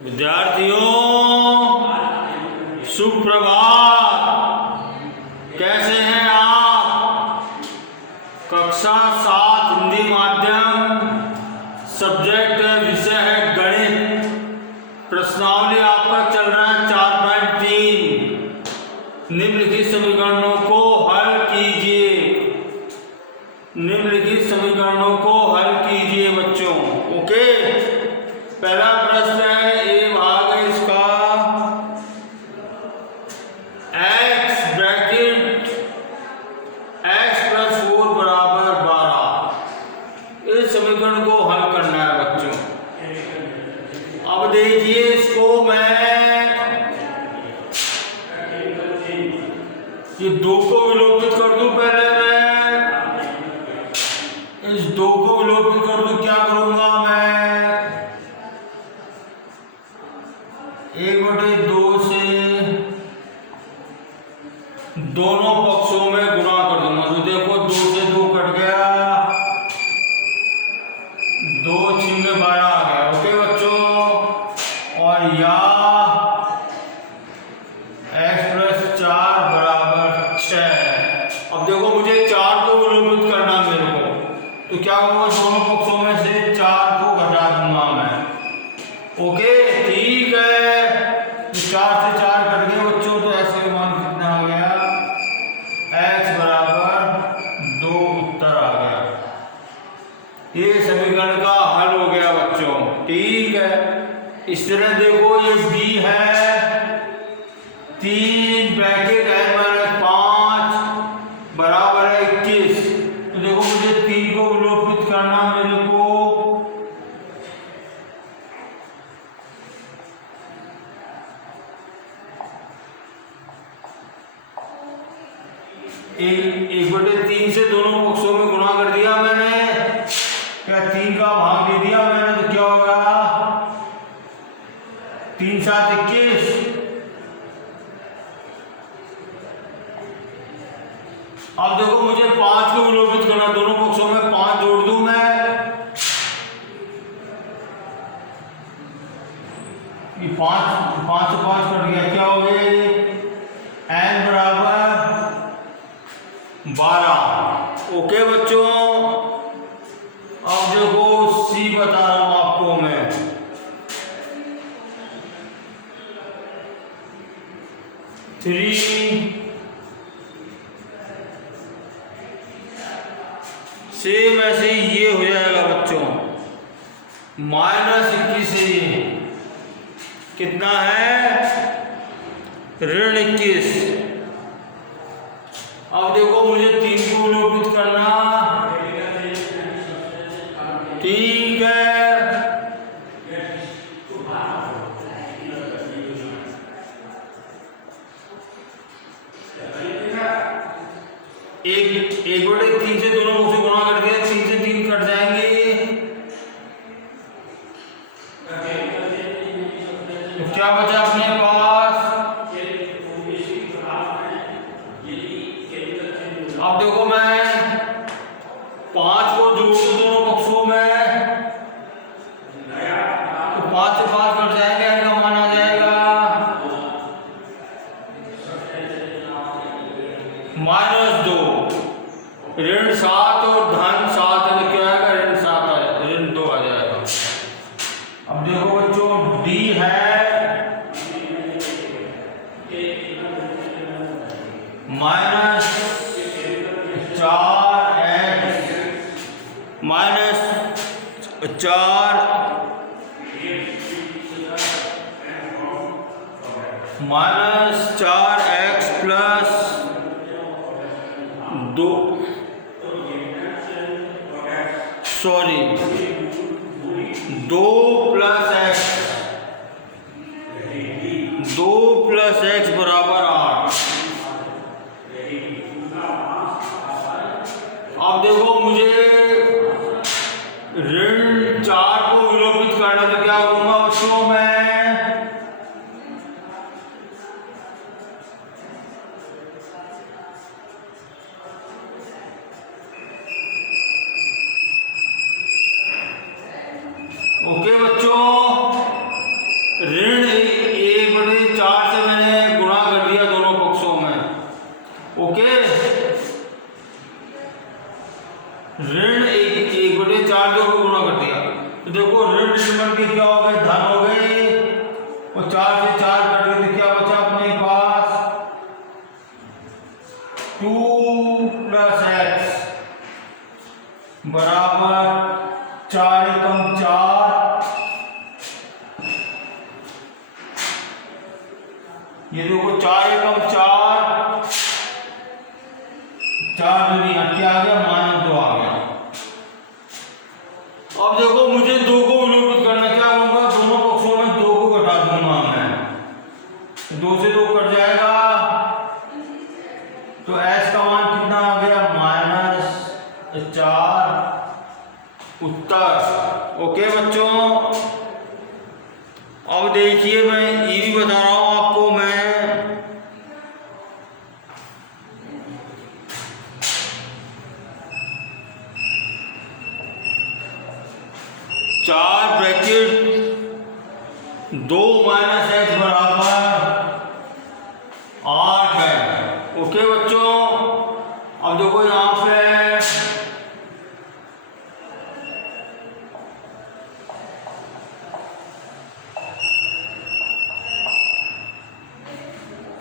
विद्यार्थियों सुप्रभात। कैसे हैं आप? कक्षा 7 हिंदी माध्यम, सब्जेक्ट विषय है गणित। प्रश्नावली आपका चल रहा है 4.3। निम्नलिखित समीकरणों को हल कीजिए। निम्नलिखित समीकरणों को हल कीजिए बच्चों। ओके, पहला प्रश्न है ए भाग है इसका x ब्रैकेट x + 4 = 12। इस समीकरण को हल करना है बच्चों। अब देखिए इसको मैं ये 2 को विलोपित कर दूं। पहले मैं इस 2 को विलोपित कर दूं। क्या करूंगा मैं 1/2 से दोनों पक्षों में गुणा कर दूंगा। तो देखो 2 से 2 कट गया, 2 × 12 आ गया। ओके बच्चों, और या x + 4 = 6। अब देखो मुझे 4 को विलोपित करना है मेरे को, तो क्या होगा, दोनों पक्षों में से 4 को घटा दूंगा मैं। ओके ठीक है, 4 से 4 कट गए बच्चों, तो ऐसे मान कितना आ गया, x = 2 उत्तर आ गया। ये समीकरण का हल हो गया बच्चों। ठीक है, इस तरह देखो ये b है 3 ब्रैकेट n - 5 = 21। तो देखो मुझे 3 को विलोपित करना मेरे को। एक बटे 3 से दोनों पक्षों में गुणा कर दिया मैंने। क्या 3 का भाग दे दिया मैंने, तो क्या होगा 3 × 7 = 21। अब देखो मुझे 5 को विलोपित करना, दोनों पक्षों में 5 जोड़ दूं मैं। ये 5 से 5 कट गया, क्या हो गया n = 12। ओके बच्चों, अब देखो C बता रहा हूं आपको मैं। सेम ऐसे ही ये हो जाएगा बच्चों, -21 से कितना है, -21। अब देखो मुझे 3 को विलोपित करना। ठीक है, एक बटे 3 से दोनों पक्ष से गुणा कर दिया, 3 से 3 कट जाएंगे, तो क्या बचा अपने पास। अब देखो मैं 5 को जोड़ दूं दोनों पक्षों में, तो 5 से 5 कट जाएंगे, इनका मान आ जाएगा -2। ऋण 7 और धन 7 है, क्या आएगा, ऋण 7 आ जाएगा, ऋण 2 आ जाएगा। अब देखो बच्चों D है -4x + 2 + x = 8। अब देखो मुझे ऋण 4 को विलोपित करना, तो क्या करूंगा बच्चों मैं, ओके बच्चों। और 4 से 4 कट गए तो क्या बचा अपने पास 2 + x बराबर 4 एकम 4। ये देखो 4 एकम 4, 4 दूनी 8 क्या आ गया -2 आ गया। अब देखो मुझे 2 को विलोपित करना, क्या होगा दोनों पक्षों में 2 को घटा दूंगा मैं, 2 से 2 कट जाएगा तो s का मान कितना आ गया -4 उत्तर। ओके बच्चों, अब देखिए मैं ये भी बता रहा हूं आपको, मैं 4 ब्रैकेट 2 - x बराबर 8 है। ओके बच्चों, अब देखो यहाँ पे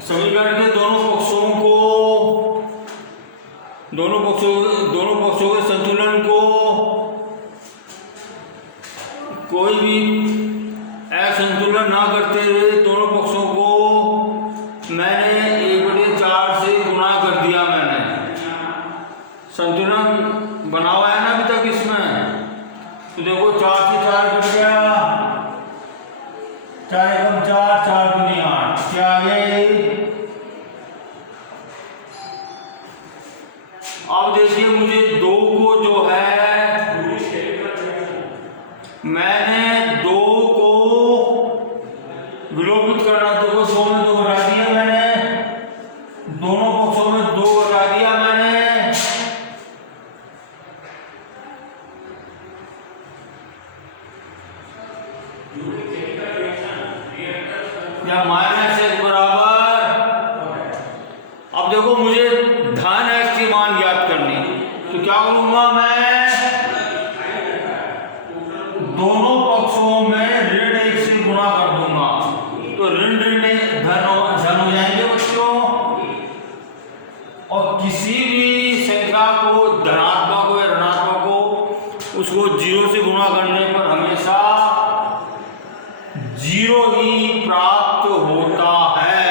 समीकरण के दोनों पक्षों के संतुलन को कोई भी असंतुलन ना करते हुए दोनों पक्षों को मैंने 1/4 से गुणा कर दिया। मैंने संतुलन बना हुआ है ना अभी तक इसमें, तो देखो 4 से 4 कट गया, 4 एकम 4, 4 दूनी 8 क्या आ गए। अब देखिए मुझे 2 को जो है मैंने 2 को विलोपित करना, देखो 2 में 2 घटा दिया मैंने, दोनों पक्षों में 2 घटा दिया मैंने, या -x बराबर। अब देखो मुझे धन x की मान ज्ञात करनी, तो क्या करूंगा मैं दोनों पक्षों में ऋण 1 से गुणा कर दूंगा, तो ऋण धन हो जाएंगे बच्चों। और किसी भी संख्या को धनात्मक हो या ऋणात्मक हो उसको 0 से गुणा करने पर हमेशा 0 ही प्राप्त होता है।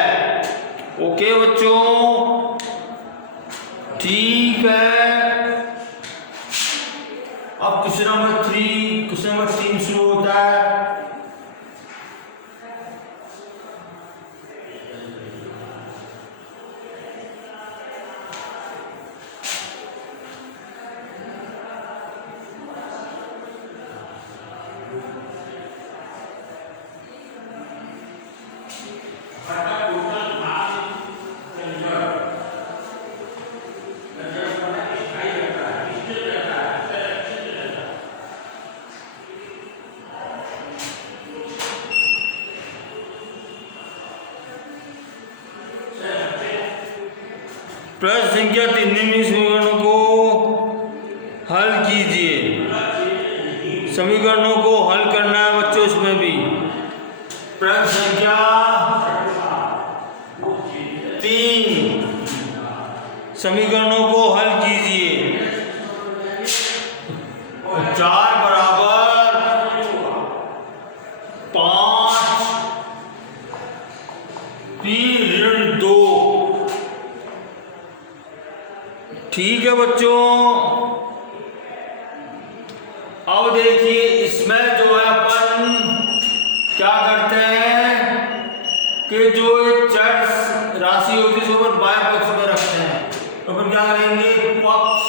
ओके बच्चों, ठीक है। अब क्वेश्चन नंबर 3 शुरू होता है। प्रश्न संख्या 3 निम्न समीकरणों को हल कीजिए। समीकरणों को हल करना है बच्चों, इसमें भी प्रश्न संख्या 3 समीकरणों को हल कीजिए। 4 बराबर 5 p ऋण 2। ठीक है बच्चों, अब देखिए इसमें जो है अपन क्या करते हैं कि जो एक चर राशि होती है उसको बाएं पक्ष में रखते हैं, तो अपन क्या करेंगे पक्ष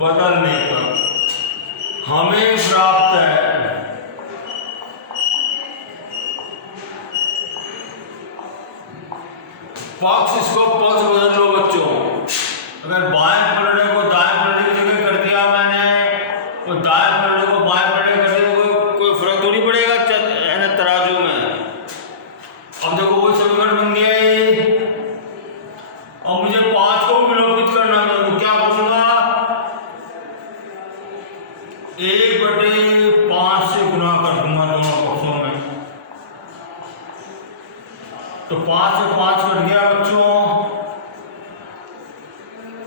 बदलने पर हमें प्राप्त है इसको पक्ष बदल लो बच्चों। अगर बाएं पलड़े को दाएं पलड़े की जगह कर दिया मैंने, और दाएं पलड़े को बाएं पलड़े कर दिया, कोई फर्क थोड़ी पड़ेगा है ना तराजू में। अब देखो तो 5 से 5 कट गया बच्चों,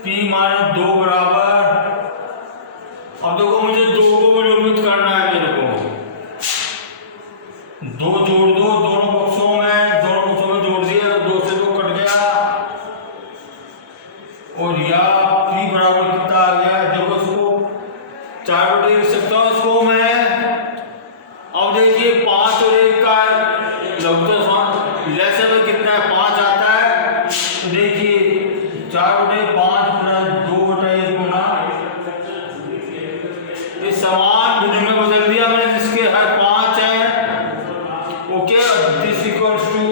p माइनस 2 बराबर, अब देखो मुझे 2 को विलोपित करना है मेरे को, 2 जोड़ दो दोनों पक्षों में जोड़ दिया तो 2 से 2 कट गया, और या p बराबर कितना आ गया, देखो इसको 4 बटे लिख सकता हूँ इसको मैं। अब देखिए 5 और 1 का लैसे में कितना है, 5 आता है, तो देखिए 4 बटे 5 प्लस 2 बटे 1 गुना, इस समान गुणे में बदल दिया मैंने जिसके हर 5 है। ओके, दिस इक्वल्स टू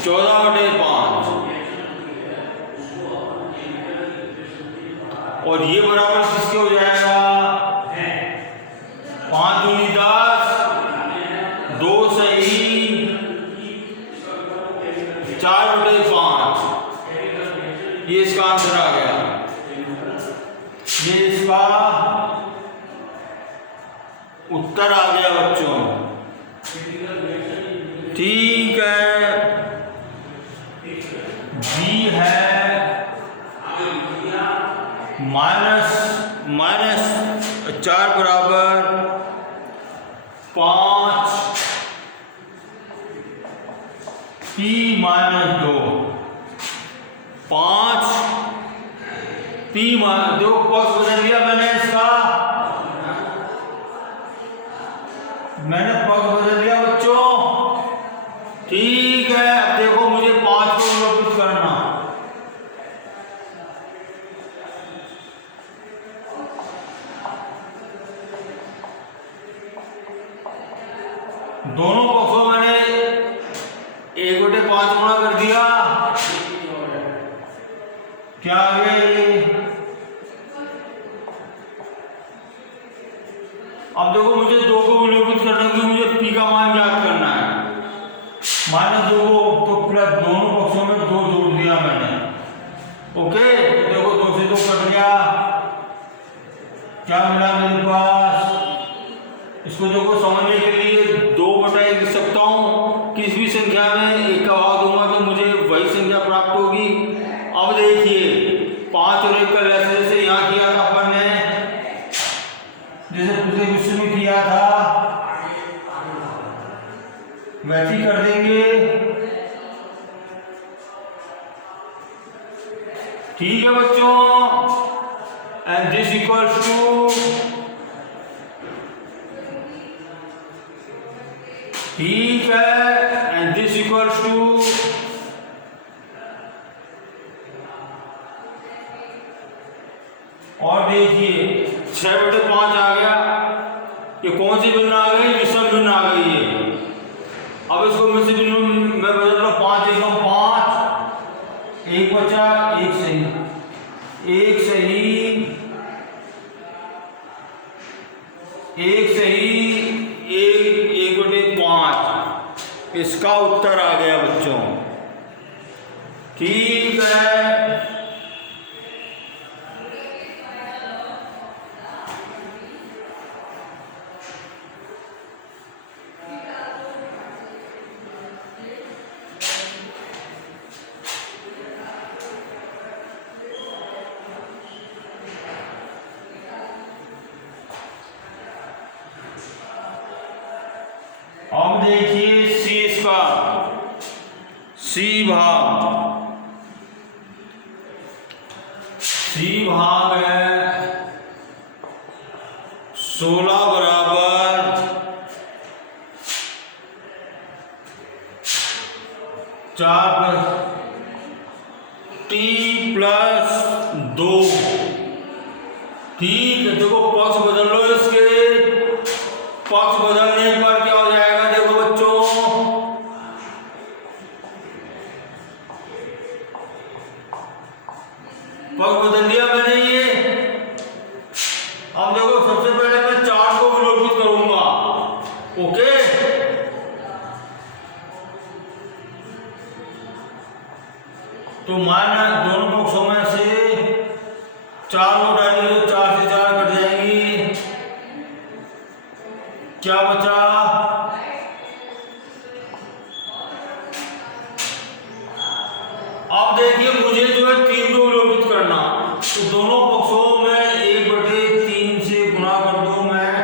14 बटे 5, और ये बराबर किसके हो जाएगा, 5 दूनी 10, 2 सही 4 बटे 5, ये इसका आंसर आ गया, ये इसका उत्तर आ गया बच्चों। ठीक है, बी है माइनस 4 बराबर 5 p माइनस 2, 5 p माइनस 2 पक्ष बदल दिया मैंने इसका, मैंने पक्ष बदल दिया बच्चों। ठीक है, अब देखो मुझे 5 को विलोपित करना, दोनों पक्षों मैंने 1 बटे 5 गुणा कर दिया, क्या आ गया ये, अब देखो मुझे 2 को विलोपित करना है, मुझे p का मान ज्ञात करना है, -2 तो प्लस दोनों पक्षों में 2 जोड़ दिया मैंने। ओके, देखो 2 से 2 कट गया, क्या मिला मेरे पास, इसको देखो समझने के लिए 2 बटा 1 लिख सकता हूँ, किस भी संख्या में 1 का भाग दूंगा तो मुझे वही संख्या प्राप्त होगी। अब देखिए 5 और 1 का लैस जैसे यहाँ किया था अपन ने, जैसे पूरे विश्व में किया था वैसे ही कर देंगे। ठीक है बच्चों, एंड दिस इक्वल्स टू, ठीक है, एंड दिस इक्वल्स टू, और देखिए 6 बटे 5 आ गया, ये कौन सी भिन्न आ गई, विषम भिन्न आ गई है। अब इसको मैं से भिन्न मैं बदल रहा हूँ, 5 1 5, 1 बचा, 1 सही, 1 सही, 1 सही, 1 बटे 5, इसका उत्तर आ गया बच्चों। ठीक है, अब देखिए सी भाग है 16 बराबर 4 t प्लस 2। ठीक है, देखो पक्ष बदल लो, इसके पक्ष बदलने पर क्या हो जाएगा, देखो बच्चों पक्ष बदल दिया मैंने ये। अब देखो सबसे पहले मैं 4 को विलोपित करूंगा। ओके, तो मान दोनों पक्षों में से 4 नोट आएंगे तो 4 से 4 कट जाएंगी, क्या बचा? अब देखिए मुझे जो है 3 को विलोपित करना, तो दोनों पक्षों में 1/3 से गुणा कर दूं मैं।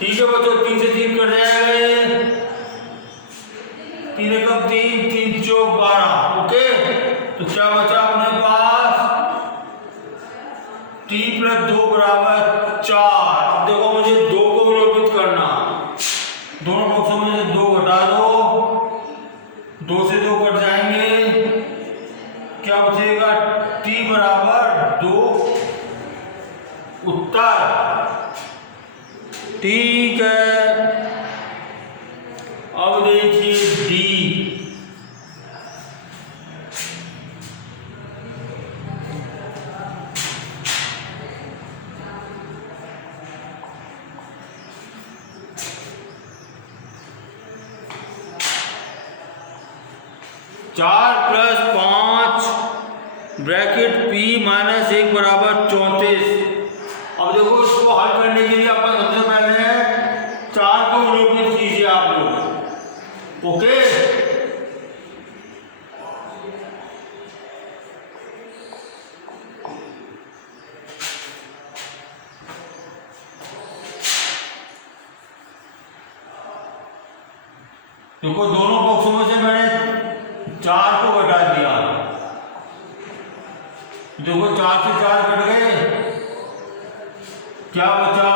ठीक है बच्चों, 3 से 3 कट जाएगा ये, 3 एकम 3, 3 चौक 12। ओके, तो क्या बचा अपने पास? t + 2 = 4। अब देखो मुझे 2 को विलोपित करना, दोनों पक्षों में से 2 घटा दो, 2 से 2 कट जाएंगे, क्या बचेगा? t = 2। उत्तर ठीक है। अब देखिए डी, चार प्लस 5 ब्रैकेट p - 1 = 34। अब देखो इसको हल करने के लिए अपन सबसे पहले 4 को विलोपित कीजिए आप लोग। ओके, देखो दोनों पक्षों में से मैंने 4 को घटा दिया, देखो 4 से 4 कट गए, क्या बचा?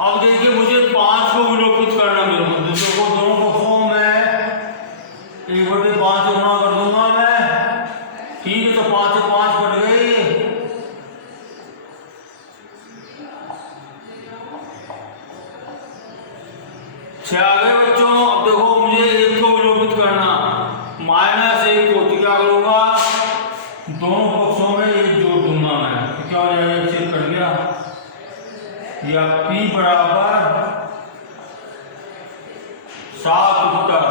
अब देखिए मुझे 5 को विलोपित करना मेरे को, देखो दोनों पक्षों में 1/5 से गुणा कर दूंगा मैं। ठीक है, तो 5 से 5 कट गए, 6 आ गए बच्चों। अब देखो मुझे 1 को विलोपित करना, -1 को, तो क्या करूंगा? दोनों पक्षों में 1 जोड़ दूंगा मैं, तो क्या हो जाएगा? 1 से कट गया, या p = 7। उत्तर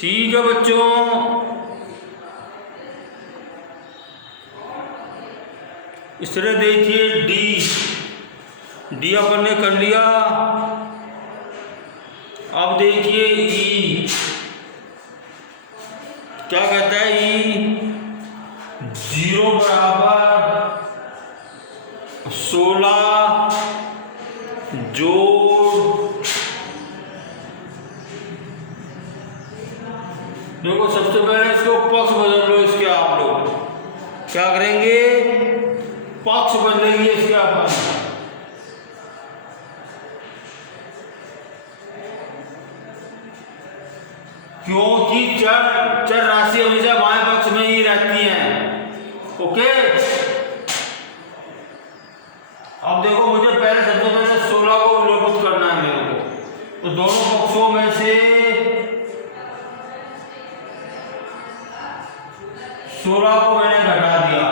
ठीक है बच्चों। इस तरह देखिए डी अपन ने कर लिया। अब देखिए ई, क्या कहता है? ई 0 = 16 जोड़, देखो सबसे पहले इसको पक्ष बदल लो इसके, आप लोग क्या करेंगे? पक्ष बदलेंगे इसके अपन, क्योंकि चर राशि हमेशा बाएं पक्ष में ही रहती हैं। ओके, अब देखो मुझे सबसे पहले 16 को विलोपित करना है मेरे को, तो दोनों पक्षों में से 16 को मैंने घटा दिया,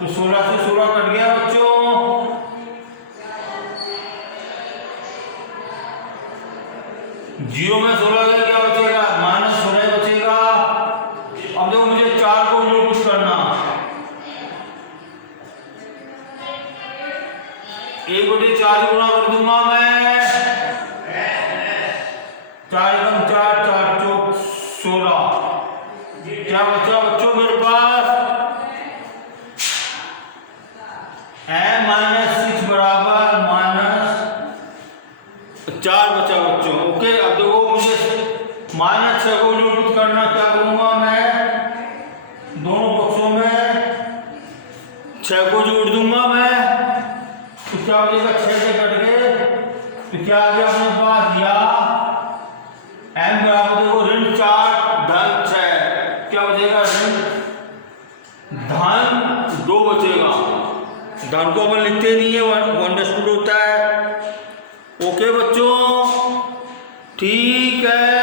तो 16 से 16 कट गया बच्चों। 0 में 16 गया, क्या बचेगा? -16 बचेगा। अब देखो मुझे 4 को विलोपित करना, 1/4 गुणा कर दूंगा मैं, 4 एकम 4, 4 चौक 16। क्या बचा बच्चों मेरे पास? m - 6 = -4 बचा बच्चों। ओके, अब देखो मुझे -6 को विलोपित करना, क्या करूंगा मैं? दोनों पक्षों में 6 को जोड़ दूंगा मैं, तो क्या हो जाएगा? 6 से कट गए, तो क्या आ गया अपने पास? या m = देखो -4 धन 6, क्या बचेगा? धन 2 बचेगा। धन को अपन लिखते नहीं है, 1 होता है। ओके बच्चों, ठीक है।